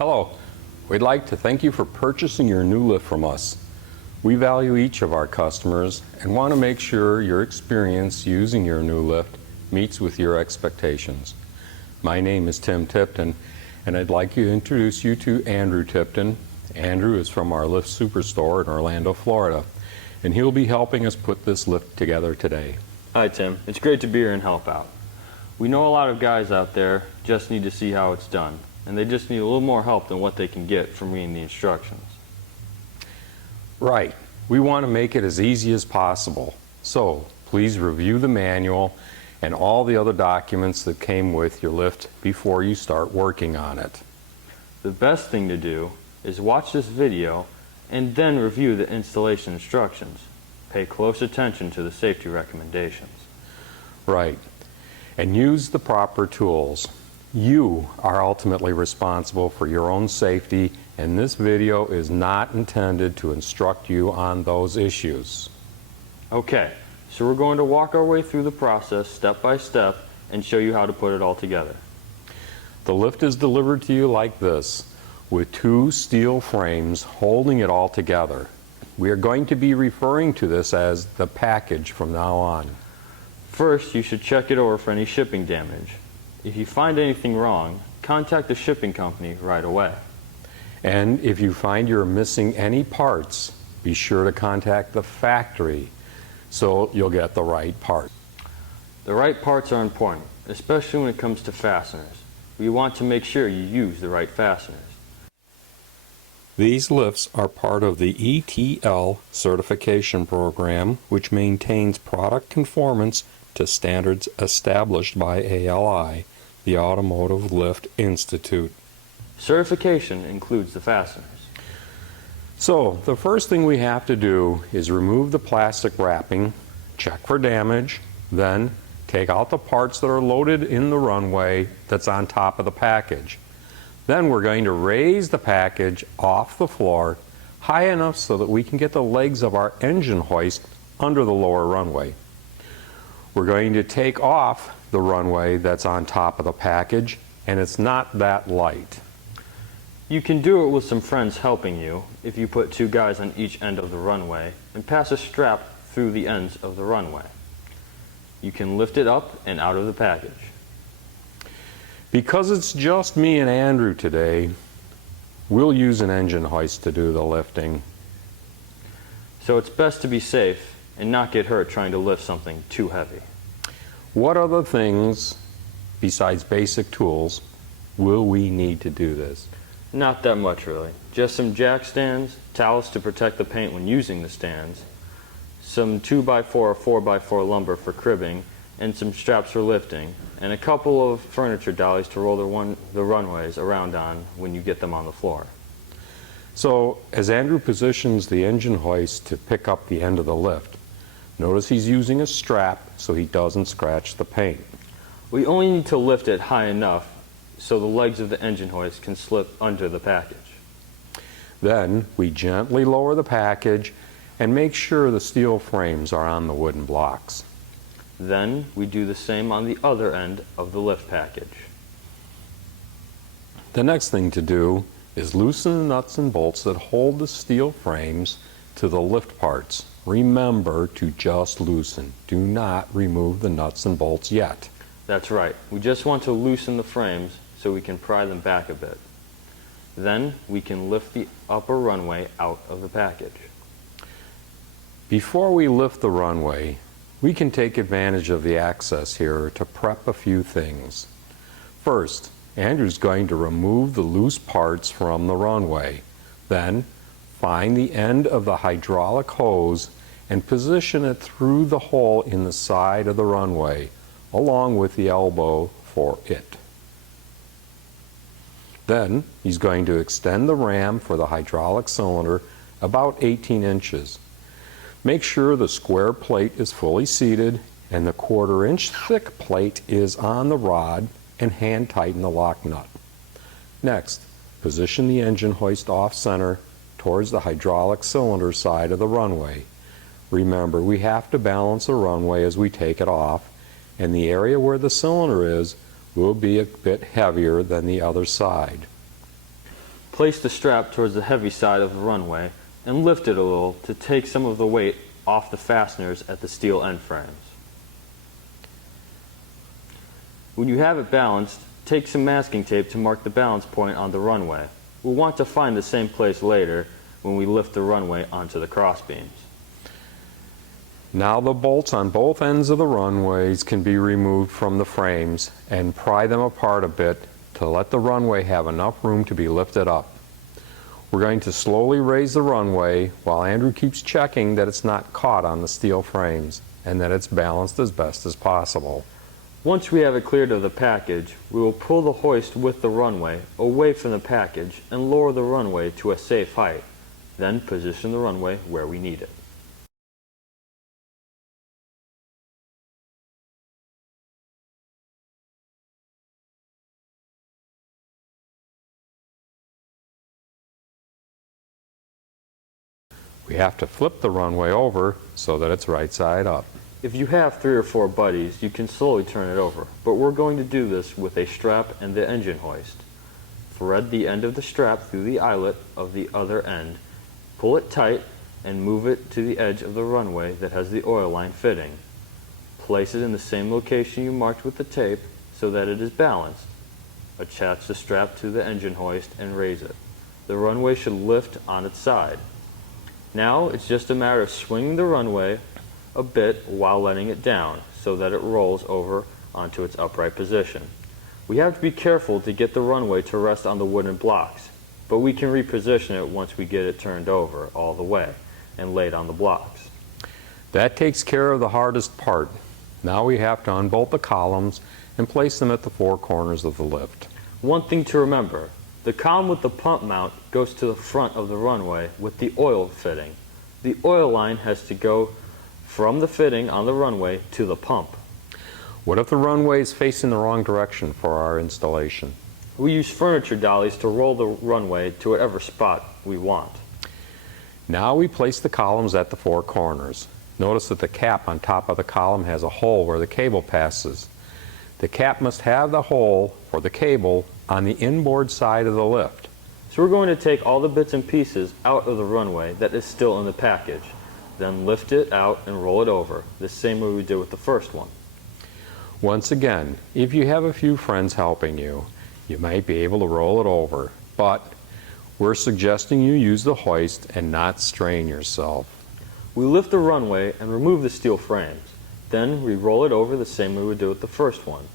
Hello, we'd like to thank you for purchasing your new lift from us. We value each of our customers and want to make sure your experience using your new lift meets with your expectations. My name is Tim Tipton, and I'd like to introduce you to Andrew Tipton. Andrew is from our Lift Superstore in Orlando, Florida, and he'll be helping us put this lift together today. Hi Tim, it's great to be here and help out. We know a lot of guys out there just need to see how it's done, and they just need a little more help than what they can get from reading the instructions. Right. We want to make it as easy as possible. So please review the manual and all the other documents that came with your lift before you start working on it. The best thing to do is watch this video and then review the installation instructions. Pay close attention to the safety recommendations. Right. And use the proper tools. You are ultimately responsible for your own safety, and this video is not intended to instruct you on those issues. Okay, so we're going to walk our way through the process step by step and show you how to put it all together. The lift is delivered to you like this, with two steel frames holding it all together. We are going to be referring to this as the package from now on. First, you should check it over for any shipping damage. If you find anything wrong, contact the shipping company right away. And if you find you're missing any parts, be sure to contact the factory so you'll get the right part. The right parts are important, especially when it comes to fasteners. We want to make sure you use the right fasteners. These lifts are part of the ETL certification program, which maintains product conformance to standards established by ALI, the Automotive Lift Institute. Certification includes the fasteners. So the first thing we have to do is remove the plastic wrapping, check for damage, then take out the parts that are loaded in the runway that's on top of the package. Then we're going to raise the package off the floor high enough so that we can get the legs of our engine hoist under the lower runway. We're going to take off the runway that's on top of the package, and it's not that light. You can do it with some friends helping you if you put two guys on each end of the runway and pass a strap through the ends of the runway. You can lift it up and out of the package. Because it's just me and Andrew today, we'll use an engine hoist to do the lifting. So it's best to be safe and not get hurt trying to lift something too heavy. What other things, besides basic tools, will we need to do this? Not that much really. Just some jack stands, towels to protect the paint when using the stands, some 2x4 or 4x4 lumber for cribbing, and some straps for lifting, and a couple of furniture dollies to roll the runways around on when you get them on the floor. So as Andrew positions the engine hoist to pick up the end of the lift, notice he's using a strap so he doesn't scratch the paint. We only need to lift it high enough so the legs of the engine hoist can slip under the package. Then we gently lower the package and make sure the steel frames are on the wooden blocks. Then we do the same on the other end of the lift package. The next thing to do is loosen the nuts and bolts that hold the steel frames to the lift parts. Remember to just loosen. Do not remove the nuts and bolts yet. That's right. We just want to loosen the frames so we can pry them back a bit. Then we can lift the upper runway out of the package. Before we lift the runway, we can take advantage of the access here to prep a few things. First, Andrew's going to remove the loose parts from the runway. Then, find the end of the hydraulic hose and position it through the hole in the side of the runway, along with the elbow for it. Then, he's going to extend the ram for the hydraulic cylinder about 18 inches. Make sure the square plate is fully seated and the 1/4 inch thick plate is on the rod, and hand tighten the lock nut. Next, position the engine hoist off center towards the hydraulic cylinder side of the runway. Remember, we have to balance the runway as we take it off, and the area where the cylinder is will be a bit heavier than the other side. Place the strap towards the heavy side of the runway and lift it a little to take some of the weight off the fasteners at the steel end frames. When you have it balanced, take some masking tape to mark the balance point on the runway. We'll want to find the same place later when we lift the runway onto the crossbeams. Now the bolts on both ends of the runways can be removed from the frames and pry them apart a bit to let the runway have enough room to be lifted up. We're going to slowly raise the runway while Andrew keeps checking that it's not caught on the steel frames and that it's balanced as best as possible. Once we have it cleared of the package, we will pull the hoist with the runway away from the package and lower the runway to a safe height. Then position the runway where we need it. We have to flip the runway over so that it's right side up. If you have 3 or 4 buddies, you can slowly turn it over, but we're going to do this with a strap and the engine hoist. Thread the end of the strap through the eyelet of the other end, pull it tight, and move it to the edge of the runway that has the oil line fitting. Place it in the same location you marked with the tape so that it is balanced. Attach the strap to the engine hoist and raise it. The runway should lift on its side. Now it's just a matter of swinging the runway a bit while letting it down so that it rolls over onto its upright position. We have to be careful to get the runway to rest on the wooden blocks, but we can reposition it once we get it turned over all the way and laid on the blocks. That takes care of the hardest part. Now we have to unbolt the columns and place them at the 4 corners of the lift. One thing to remember, the column with the pump mount goes to the front of the runway with the oil fitting. The oil line has to go from the fitting on the runway to the pump. What if the runway is facing the wrong direction for our installation? We use furniture dollies to roll the runway to whatever spot we want. Now we place the columns at the 4 corners. Notice that the cap on top of the column has a hole where the cable passes. The cap must have the hole for the cable on the inboard side of the lift. So we're going to take all the bits and pieces out of the runway that is still in the package. Then lift it out and roll it over, the same way we did with the first one. Once again, if you have a few friends helping you, you might be able to roll it over, but we're suggesting you use the hoist and not strain yourself. We lift the runway and remove the steel frames. Then we roll it over the same way we did with the first one.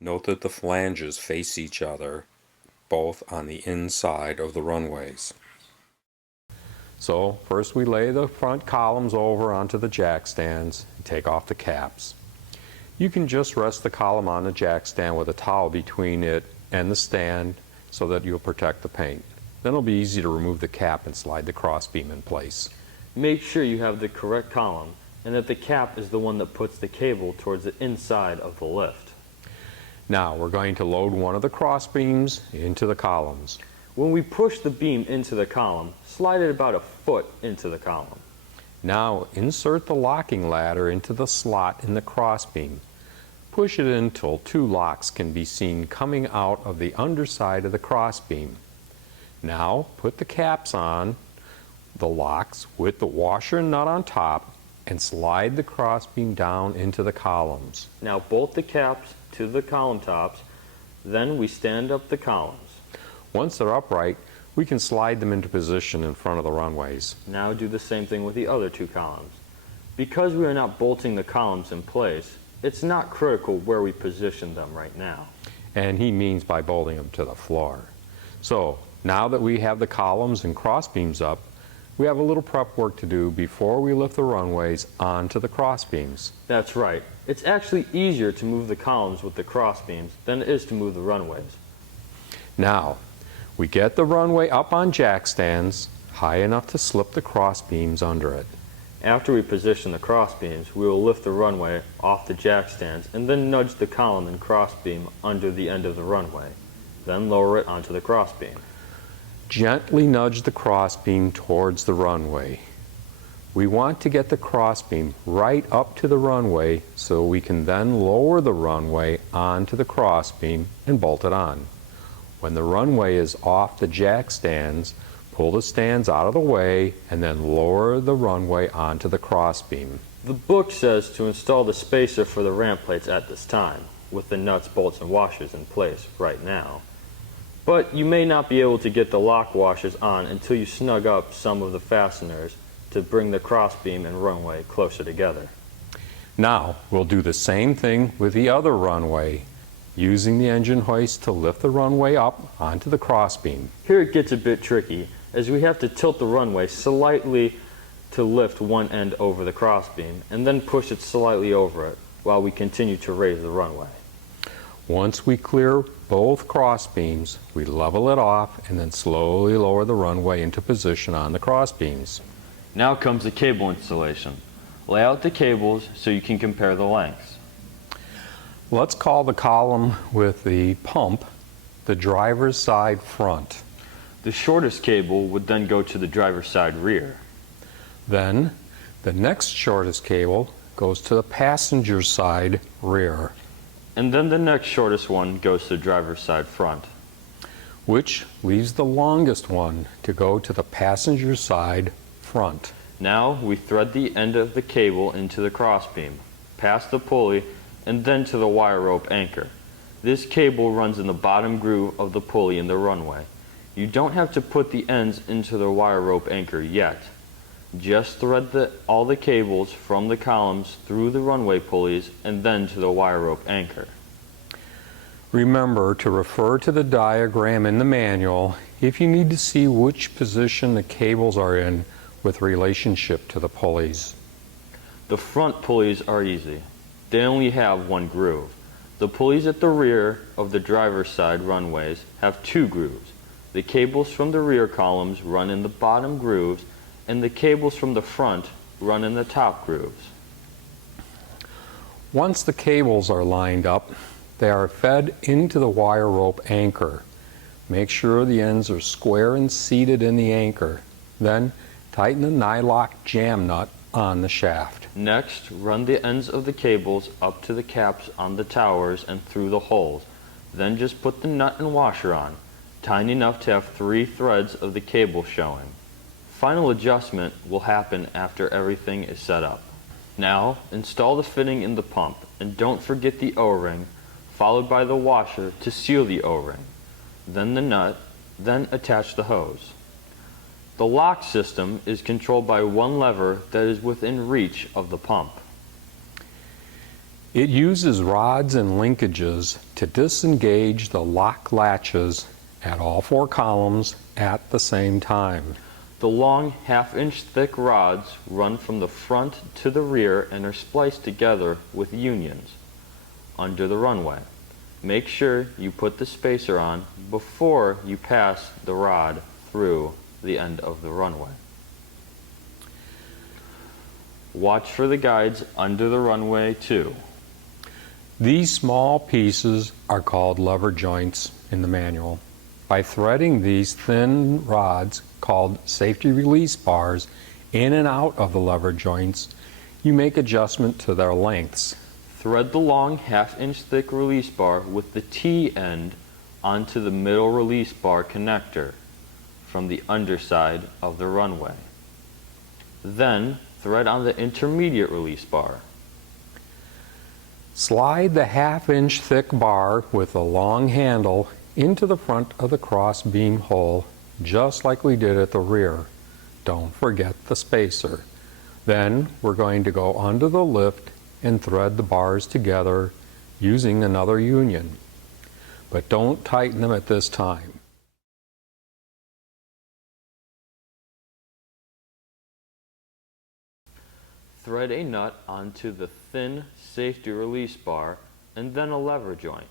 Note that the flanges face each other, both on the inside of the runways. So first we lay the front columns over onto the jack stands and take off the caps. You can just rest the column on the jack stand with a towel between it and the stand so that you'll protect the paint. Then it'll be easy to remove the cap and slide the crossbeam in place. Make sure you have the correct column and that the cap is the one that puts the cable towards the inside of the lift. Now we're going to load one of the crossbeams into the columns. When we push the beam into the column, slide it about a foot into the column. Now insert the locking ladder into the slot in the crossbeam. Push it until 2 locks can be seen coming out of the underside of the crossbeam. Now put the caps on the locks with the washer and nut on top and slide the crossbeam down into the columns. Now bolt the caps to the column tops, then we stand up the columns. Once they're upright, we can slide them into position in front of the runways. Now do the same thing with the other 2 columns. Because we are not bolting the columns in place, it's not critical where we position them right now. And he means by bolting them to the floor. So now that we have the columns and crossbeams up, we have a little prep work to do before we lift the runways onto the crossbeams. That's right. It's actually easier to move the columns with the crossbeams than it is to move the runways. Now, we get the runway up on jack stands high enough to slip the crossbeams under it. After we position the crossbeams, we will lift the runway off the jack stands and then nudge the column and crossbeam under the end of the runway. Then lower it onto the crossbeam. Gently nudge the crossbeam towards the runway. We want to get the crossbeam right up to the runway so we can then lower the runway onto the crossbeam and bolt it on. When the runway is off the jack stands, pull the stands out of the way and then lower the runway onto the crossbeam. The book says to install the spacer for the ramp plates at this time, with the nuts, bolts, and washers in place right now. But you may not be able to get the lock washers on until you snug up some of the fasteners to bring the crossbeam and runway closer together. Now we'll do the same thing with the other runway, using the engine hoist to lift the runway up onto the crossbeam. Here it gets a bit tricky, as we have to tilt the runway slightly to lift one end over the crossbeam, and then push it slightly over it while we continue to raise the runway. Once we clear both crossbeams, we level it off and then slowly lower the runway into position on the crossbeams. Now comes the cable installation. Lay out the cables so you can compare the lengths. Let's call the column with the pump the driver's side front. The shortest cable would then go to the driver's side rear. Then the next shortest cable goes to the passenger side rear, And then the next shortest one goes to the driver's side front. which leaves the longest one to go to the passenger side front. Now we thread the end of the cable into the crossbeam, past the pulley, and then to the wire rope anchor. This cable runs in the bottom groove of the pulley in the runway. You don't have to put the ends into the wire rope anchor yet. Just thread all the cables from the columns through the runway pulleys and then to the wire rope anchor. Remember to refer to the diagram in the manual if you need to see which position the cables are in with relationship to the pulleys. The front pulleys are easy. They only have one groove. The pulleys at the rear of the driver's side runways have two grooves. The cables from the rear columns run in the bottom grooves, and the cables from the front run in the top grooves. Once the cables are lined up, they are fed into the wire rope anchor. Make sure the ends are square and seated in the anchor. Then tighten the nylock jam nut on the shaft. Next, run the ends of the cables up to the caps on the towers and through the holes. Then just put the nut and washer on, tiny enough to have 3 threads of the cable showing. Final adjustment will happen after everything is set up. Now, install the fitting in the pump, and don't forget the O-ring, followed by the washer to seal the O-ring. Then the nut, then attach the hose. The lock system is controlled by one lever that is within reach of the pump. It uses rods and linkages to disengage the lock latches at all 4 columns at the same time. The long 1/2-inch thick rods run from the front to the rear and are spliced together with unions under the runway. Make sure you put the spacer on before you pass the rod through the end of the runway. Watch for the guides under the runway too. These small pieces are called lever joints in the manual. By threading these thin rods called safety release bars in and out of the lever joints, you make adjustment to their lengths. Thread the long 1/2-inch thick release bar with the T end onto the middle release bar connector from the underside of the runway. Then thread on the intermediate release bar. Slide the 1/2-inch thick bar with a long handle into the front of the cross beam hole, just like we did at the rear. Don't forget the spacer. Then we're going to go under the lift and thread the bars together using another union. But don't tighten them at this time. Thread a nut onto the thin safety release bar and then a lever joint.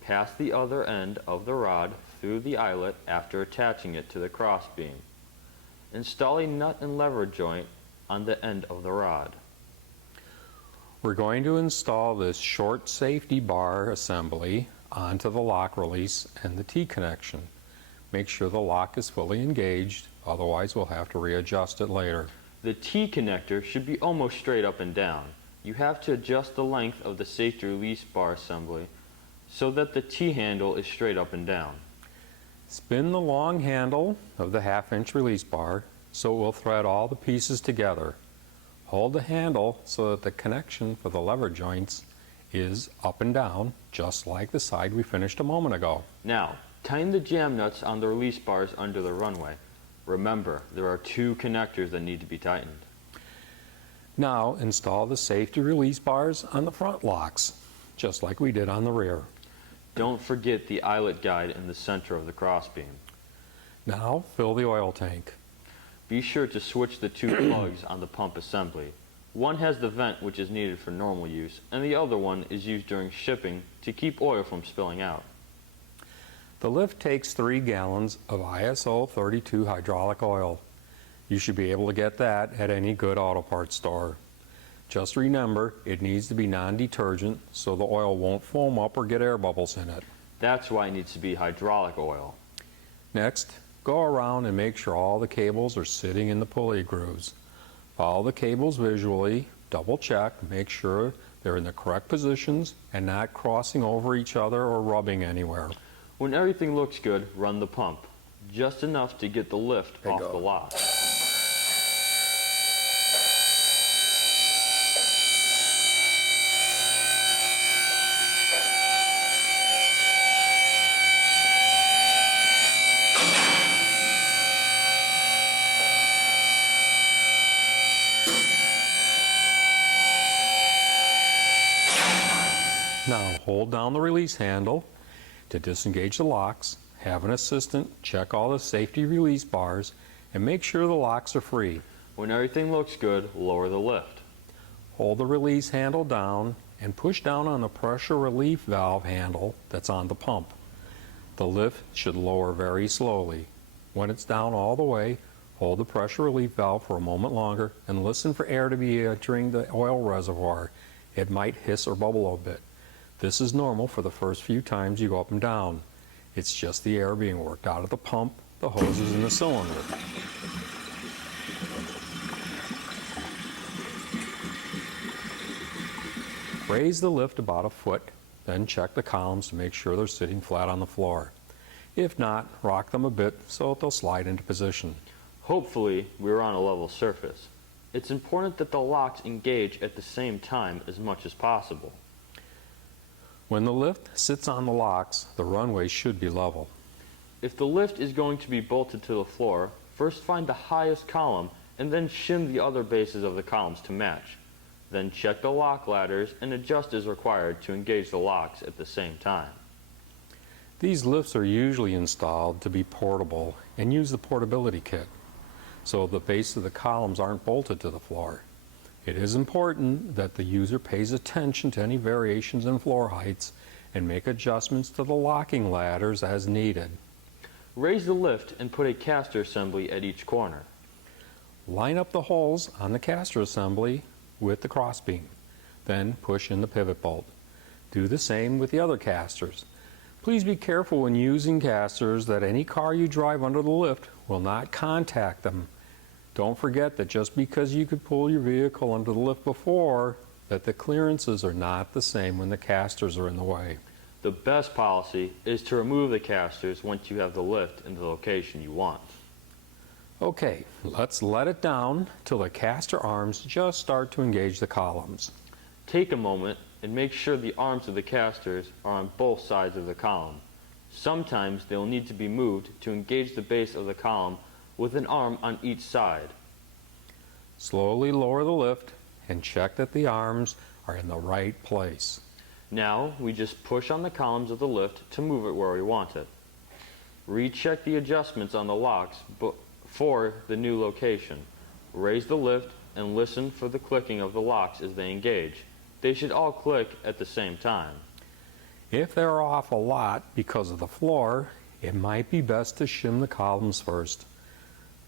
Pass the other end of the rod through the eyelet after attaching it to the crossbeam. Install a nut and lever joint on the end of the rod. We're going to install this short safety bar assembly onto the lock release and the T connection. Make sure the lock is fully engaged, otherwise we'll have to readjust it later. The T connector should be almost straight up and down. You have to adjust the length of the safety release bar assembly so that the T handle is straight up and down. Spin the long handle of the 1/2 inch release bar so it will thread all the pieces together. Hold the handle so that the connection for the lever joints is up and down, just like the side we finished a moment ago. Now, tighten the jam nuts on the release bars under the runway. Remember, there are 2 connectors that need to be tightened. Now install the safety release bars on the front locks, just like we did on the rear. Don't forget the eyelet guide in the center of the crossbeam. Now fill the oil tank. Be sure to switch the 2 plugs on the pump assembly. One has the vent which is needed for normal use, and the other one is used during shipping to keep oil from spilling out. The lift takes 3 gallons of ISO 32 hydraulic oil. You should be able to get that at any good auto parts store. Just remember, it needs to be non-detergent so the oil won't foam up or get air bubbles in it. That's why it needs to be hydraulic oil. Next, go around and make sure all the cables are sitting in the pulley grooves. Follow the cables visually, double check, make sure they're in the correct positions and not crossing over each other or rubbing anywhere. When everything looks good, run the pump. Just enough to get the lift off the lock. Now hold down the release handle to disengage the locks. Have an assistant check all the safety release bars and make sure the locks are free. When everything looks good, lower the lift. Hold the release handle down and push down on the pressure relief valve handle that's on the pump. The lift should lower very slowly. When it's down all the way, hold the pressure relief valve for a moment longer and listen for air to be entering the oil reservoir. It might hiss or bubble a bit. This is normal for the first few times you go up and down. It's just the air being worked out of the pump, the hoses, and the cylinder. Raise the lift about a foot, then check the columns to make sure they're sitting flat on the floor. If not, rock them a bit so they'll slide into position. Hopefully, we're on a level surface. It's important that the locks engage at the same time as much as possible. When the lift sits on the locks, the runway should be level. If the lift is going to be bolted to the floor, first find the highest column and then shim the other bases of the columns to match. Then check the lock ladders and adjust as required to engage the locks at the same time. These lifts are usually installed to be portable and use the portability kit, so the base of the columns aren't bolted to the floor. It is important that the user pays attention to any variations in floor heights and make adjustments to the locking ladders as needed. Raise the lift and put a caster assembly at each corner. Line up the holes on the caster assembly with the crossbeam. Then push in the pivot bolt. Do the same with the other casters. Please be careful when using casters that any car you drive under the lift will not contact them. Don't forget that just because you could pull your vehicle under the lift before, that the clearances are not the same when the casters are in the way. The best policy is to remove the casters once you have the lift in the location you want. Okay, let's let it down till the caster arms just start to engage the columns. Take a moment and make sure the arms of the casters are on both sides of the column. Sometimes they will need to be moved to engage the base of the column with an arm on each side. Slowly lower the lift and check that the arms are in the right place. Now we just push on the columns of the lift to move it where we want it. Recheck the adjustments on the locks for the new location. Raise the lift and listen for the clicking of the locks as they engage. They should all click at the same time. If they're off a lot because of the floor, it might be best to shim the columns first.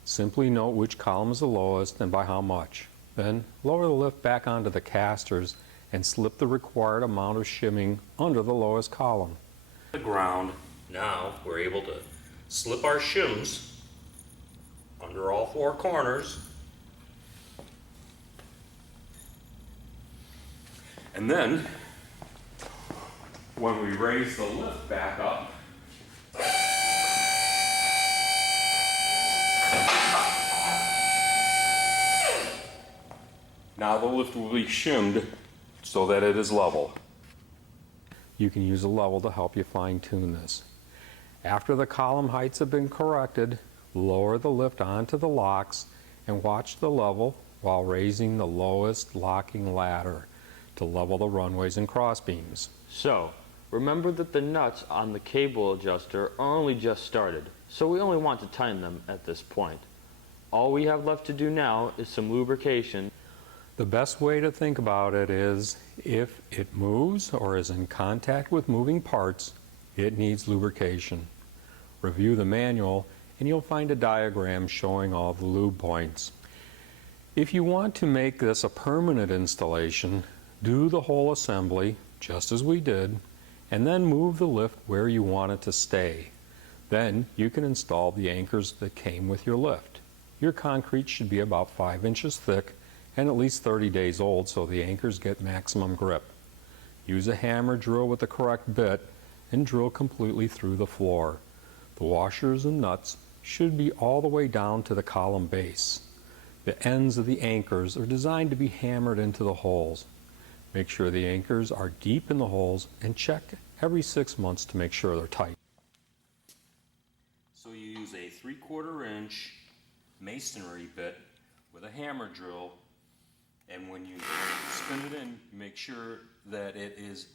Simply note which column is the lowest and by how much. Then lower the lift back onto the casters and slip the required amount of shimming under the lowest column. the ground. Now we're able to slip our shims under all four corners. And then when we raise the lift back up, now the lift will be shimmed so that it is level. You can use a level to help you fine-tune this. After the column heights have been corrected, lower the lift onto the locks and watch the level while raising the lowest locking ladder to level the runways and crossbeams. So, remember that the nuts on the cable adjuster are only just started, so we only want to tighten them at this point. All we have left to do now is some lubrication. The best way to think about it is if it moves or is in contact with moving parts, it needs lubrication. Review the manual and you'll find a diagram showing all the lube points. If you want to make this a permanent installation, do the whole assembly just as we did and then move the lift where you want it to stay. Then you can install the anchors that came with your lift. Your concrete should be about 5 inches thick and at least 30 days old so the anchors get maximum grip. Use a hammer drill with the correct bit and drill completely through the floor. The washers and nuts should be all the way down to the column base. The ends of the anchors are designed to be hammered into the holes. Make sure the anchors are deep in the holes and check every 6 months to make sure they're tight. So you use a 3/4 inch masonry bit with a hammer drill, and when you spin it in, make sure that it is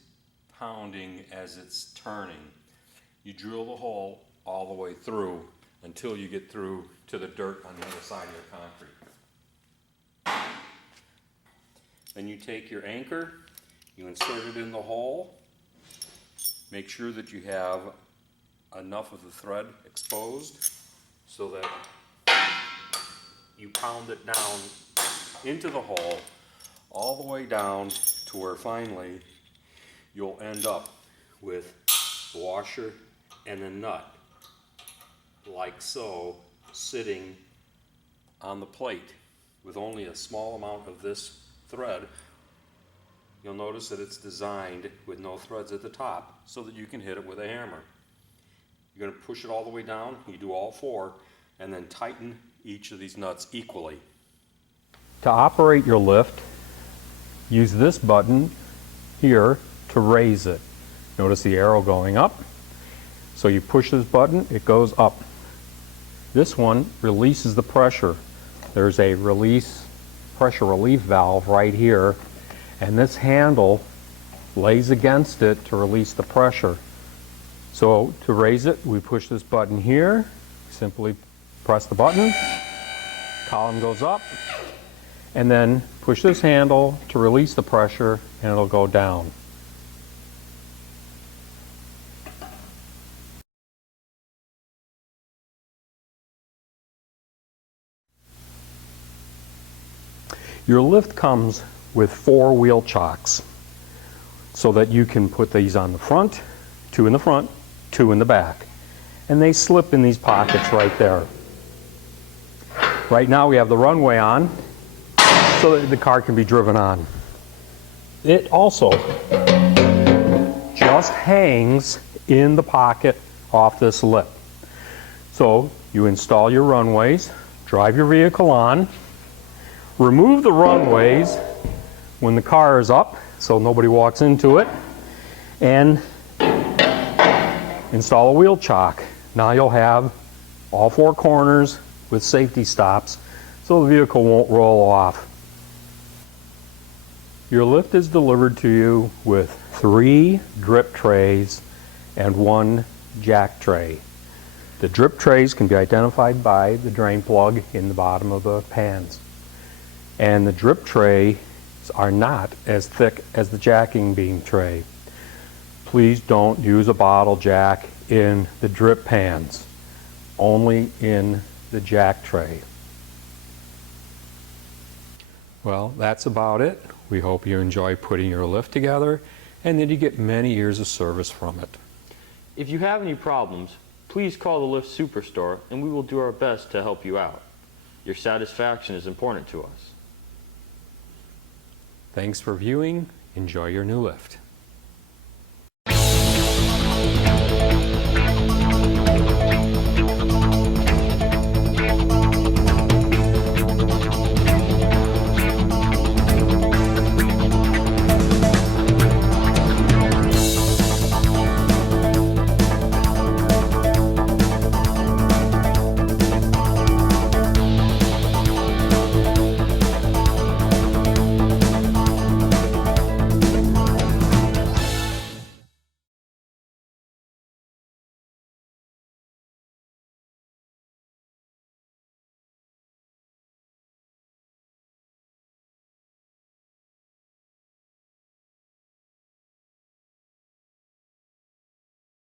pounding as it's turning. You drill the hole all the way through until you get through to the dirt on the other side of your concrete. Then you take your anchor, you insert it in the hole. Make sure that you have enough of the thread exposed so that you pound it down into the hole all the way down to where finally you'll end up with the washer and the nut like so sitting on the plate with only a small amount of this thread. You'll notice that it's designed with no threads at the top so that you can hit it with a hammer. You're going to push it all the way down, you do all four, and then tighten each of these nuts equally. To operate your lift, use this button here to raise it. Notice the arrow going up. So you push this button, it goes up. This one releases the pressure. There's a pressure relief valve right here, and this handle lays against it to release the pressure. So to raise it, we push this button here, simply press the button, column goes up, and then push this handle to release the pressure and it'll go down. Your lift comes with 4 wheel chocks so that you can put these on the front, 2 in the front, 2 in the back. And they slip in these pockets right there. Right now we have the runway on so that the car can be driven on. It also just hangs in the pocket off this lip. So you install your runways, drive your vehicle on, remove the runways when the car is up so nobody walks into it, and install a wheel chock. Now you'll have all 4 corners with safety stops so the vehicle won't roll off. Your lift is delivered to you with 3 drip trays and 1 jack tray. The drip trays can be identified by the drain plug in the bottom of the pans. And the drip trays are not as thick as the jacking beam tray. Please don't use a bottle jack in the drip pans, only in the jack tray. Well, that's about it. We hope you enjoy putting your lift together and that you get many years of service from it. If you have any problems, please call the Lift Superstore and we will do our best to help you out. Your satisfaction is important to us. Thanks for viewing. Enjoy your new lift.